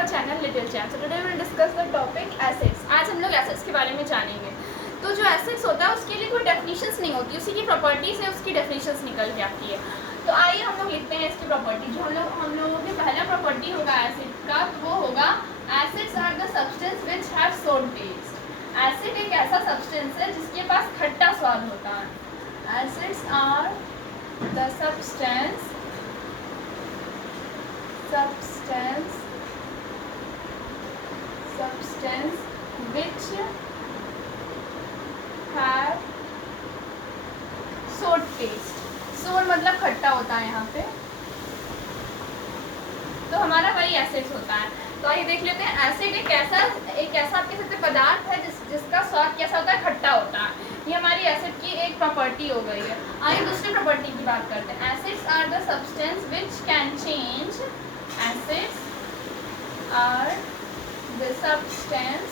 Our channel little chat. Today we will discuss the topic acids. आज हम लोग acids के बारे में जानेंगे। तो जो एसिड्स होता है उसके लिए कोई डेफिनेशंस नहीं होती, उसी की प्रॉपर्टीज है, उसकी डेफिनेशंस निकल के आती है। तो आइए हम लोग लिखते हैं इसकी प्रॉपर्टी। जो हम लोगों की पहला प्रॉपर्टी होगा एसिड का, तो वो होगा acids are the substance which have sour taste. Acid एक ऐसा सब्सटेंस है जिसके पास खट्टा स्वाद होता है। Acids are the substance which have sour taste। sour मतलब खट्टा होता है यहाँ पे, तो हमारा वही एसिड्स होता है। तो आइए देख लेते हैं। एसिड एक ऐसा आप कह सकते हैं पदार्थ है जिसका स्वाद कैसा होता है, खट्टा होता है। ये हमारी एसिड की एक प्रॉपर्टी हो गई है। आइए दूसरी प्रॉपर्टी की बात करते हैं। Acids are the substance which can change. Acids are the substance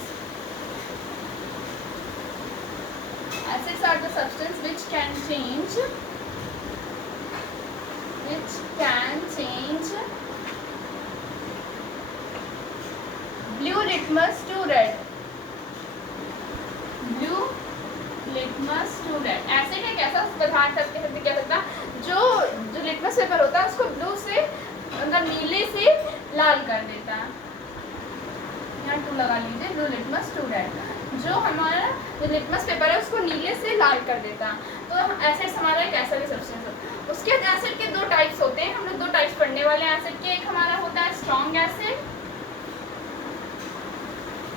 which can change blue litmus to red। Acid एक ऐसा पदार्थ क्या सकता है जो लिटमस पेपर होता है उसको ब्लू से मतलब नीले से लाल कर देता है। यहाँ टू लगा लीजिए, ब्लू लिटमस टू रेड। जो हमारा जो लिटमस पेपर है उसको नीले से लाल कर देता है। तो एसिड्स हमारा एक ऐसा भी सब्सटेंस है। उसके एसिड के दो टाइप्स होते हैं, हम लोग दो टाइप्स पढ़ने वाले हैं एसिड के। एक हमारा होता है स्ट्रॉन्ग एसिड।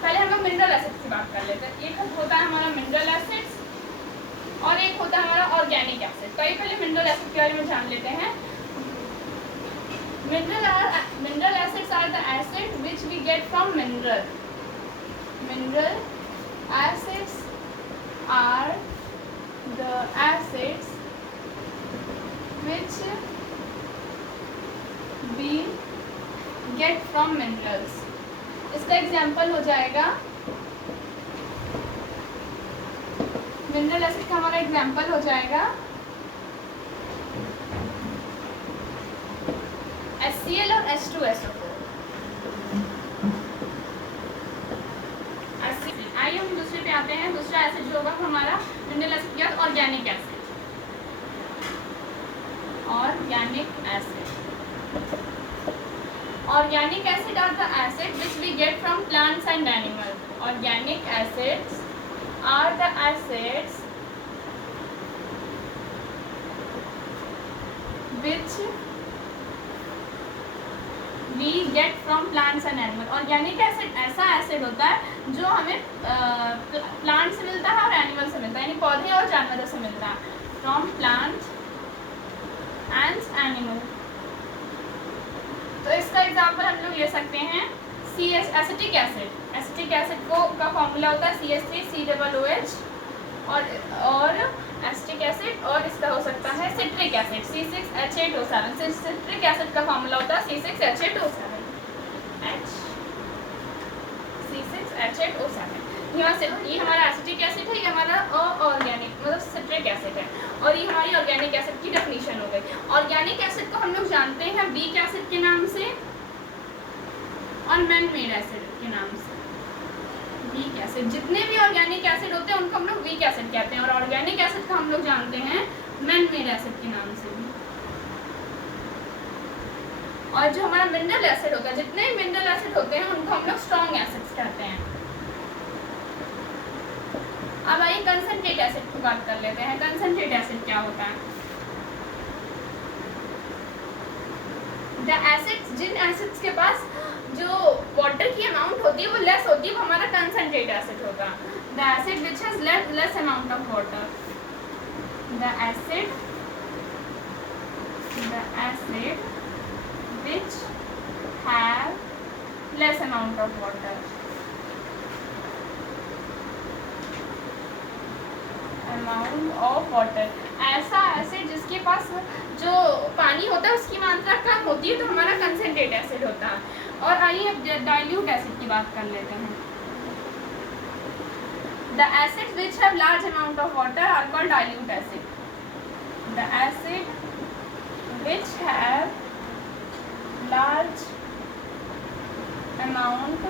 पहले हम लोग मिनरल एसिड की बात कर लेते हैं। एक होता है हमारा मिनरल एसिड्स और एक होता है हमारा ऑर्गेनिक एसिड। तो पहले मिनरल एसिड के बारे में जान लेते हैं। Mineral acids are the acid which we get from mineral. Mineral acids are the acids which we get from minerals। इसका एग्जाम्पल हो जाएगा, मिनरल एसिड का हमारा एग्जाम्पल हो जाएगा HCl और H2SO4। आइए हम दूसरे पे आते हैं। दूसरा एसिड जो होगा हमारा मिनरल एसिड के बाद organic acid. Organic acid are the acid which we get from plants and animals. Organic acids are the acids which we get from plants and animal. Organic acid ऐसा acid होता है जो हमें plant से मिलता है और एनिमल से मिलता है, यानी पौधे और जानवरों से मिलता है। From plant and animal. तो इसका एग्जांपल हम लोग ले सकते हैं एसिटिक एसिड। एसिटिक एसिड का फॉर्मूला होता है CH3COOH और एसिटिक एसिड, और इसका हो सकता है citric acid C6H8O7। Citric acid का फॉर्मूला होता है C6H8O7। ये हमारा एसिटिक एसिड है, ये हमारा ऑर्गेनिक मतलब सिट्रिक एसिड है, और ये हमारी ऑर्गेनिक एसिड की डेफिनेशन हो गई। ऑर्गेनिक एसिड को हम लोग जानते हैं वीक एसिड के नाम से और मैन मेड एसिड के नाम से। वीक एसिड, जितने भी ऑर्गेनिक एसिड होते हैं उनको हम लोग वीक एसिड कहते हैं, और ऑर्गेनिक एसिड को हम लोग जानते हैं मैन मेड एसिड के नाम से। और जो हमारा मिनरल एसिड होता है, जितने भी मिनरल एसिड होते हैं उनको हम लोग स्ट्रॉन्ग एसिड्स कहते हैं। अब आइए कंसंट्रेट एसिड की बात कर लेते हैं। कंसंट्रेट एसिड क्या होता है? द एसिड्स, जिन एसिड्स के पास जो वाटर की अमाउंट होती है वो लेस होती है, वो हमारा कंसंट्रेट एसिड होगा। The acid which has less amount of water. The acid which have less amount of water। ऐसा एसिड जिसके पास जो पानी होता है उसकी मात्रा कम होती है, तो हमारा कंसंट्रेट एसिड होता है। और आइए अब डाइल्यूट एसिड की बात कर लेते हैं। The acids which have large amount of water are called dilute acid। The acid which have large amount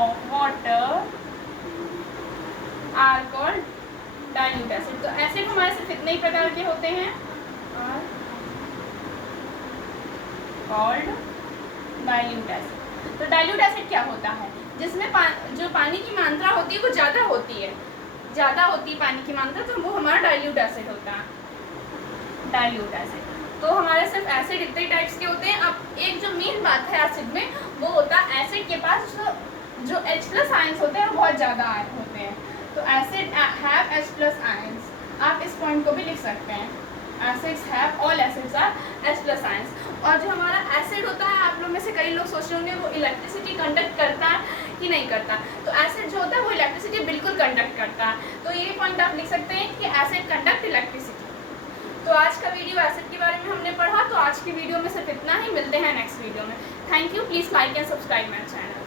of water are called dilute acid। तो एसिड हमारे सिर्फ इतने ही प्रकार के होते हैं, are called dilute acid। तो dilute acid क्या होता है? जिसमें जो पानी की मात्रा होती है वो ज़्यादा होती है पानी की मात्रा, तो वो हमारा डाइल्यूट एसिड होता है, डाइल्यूट एसिड। तो हमारे सिर्फ एसिड इतने टाइप्स के होते हैं। अब एक जो मेन बात है एसिड में वो होता है एसिड के पास जो H+ आयंस होते हैं वो बहुत ज़्यादा होते हैं। तो एसिड हैव H+ आयंस, आप इस पॉइंट को भी लिख सकते हैं, acids have, all acids are H+ ions. और जो हमारा एसिड होता है, आप लोग में से कई लोग सोच रहे होंगे वो इलेक्ट्रिसिटी कंडक्ट करता है कि नहीं करता। तो एसिड जो होता है वो इलेक्ट्रिसिटी बिल्कुल कंडक्ट करता है। तो ये पॉइंट आप लिख सकते हैं कि एसिड कंडक्ट इलेक्ट्रिसिटी। तो आज का वीडियो एसिड के बारे में हमने पढ़ा। तो आज की वीडियो में सिर्फ इतना ही, मिलते हैं नेक्स्ट वीडियो में। Thank you, please like and subscribe my channel.